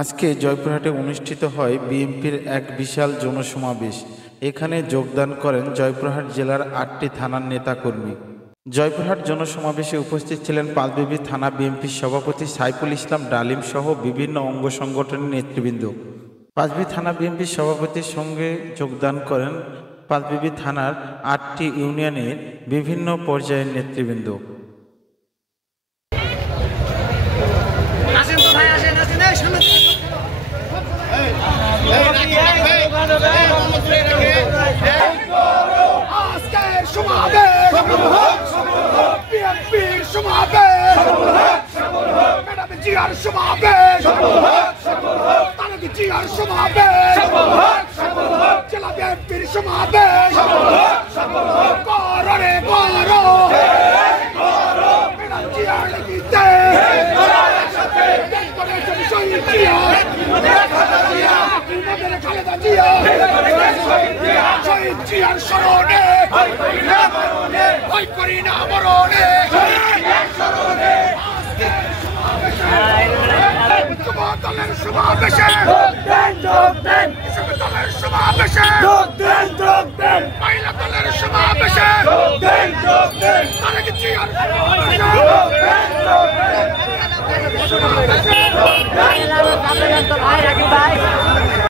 আজকে জয়পুরহাটে অনুষ্ঠিত হয় বিএনপির এক বিশাল জনসমাবেশ। এখানে যোগদান করেন জয়পুরহাট জেলার ৮টি থানার নেতাকর্মী। জয়পুরহাট জনসমাবেশে উপস্থিত ছিলেন পাঁচবিবি থানা বিএনপির সভাপতি সাইফুল ইসলাম ডালিম সহ বিভিন্ন অঙ্গ সংগঠনের নেতৃবৃন্দ। পাঁচবিবি থানা বিএনপির সভাপতির সঙ্গে যোগদান করেন পাঁচবিবি থানার ৮টি ইউনিয়নের বিভিন্ন পর্যায়ের নেতৃবৃন্দ। আজকের সমাবেশ বিএনপির সমাবেশ, ম্যাডাম জিয়ার সমাবেশ, তারেক জিয়ার সমাবেশ, জেলা বিএনপির সমাবেশ, করো রে করো ম্যাডাম জিয়ার নেতৃত্বে শহীদ জিয়া, খালেদা জিয়া, শহীদ জিয়ার স্মরণে ভয় করি না মরণে। যুবদলের সমাবেশে দলের সমাবেশে মহিলা দলের সমাবেশে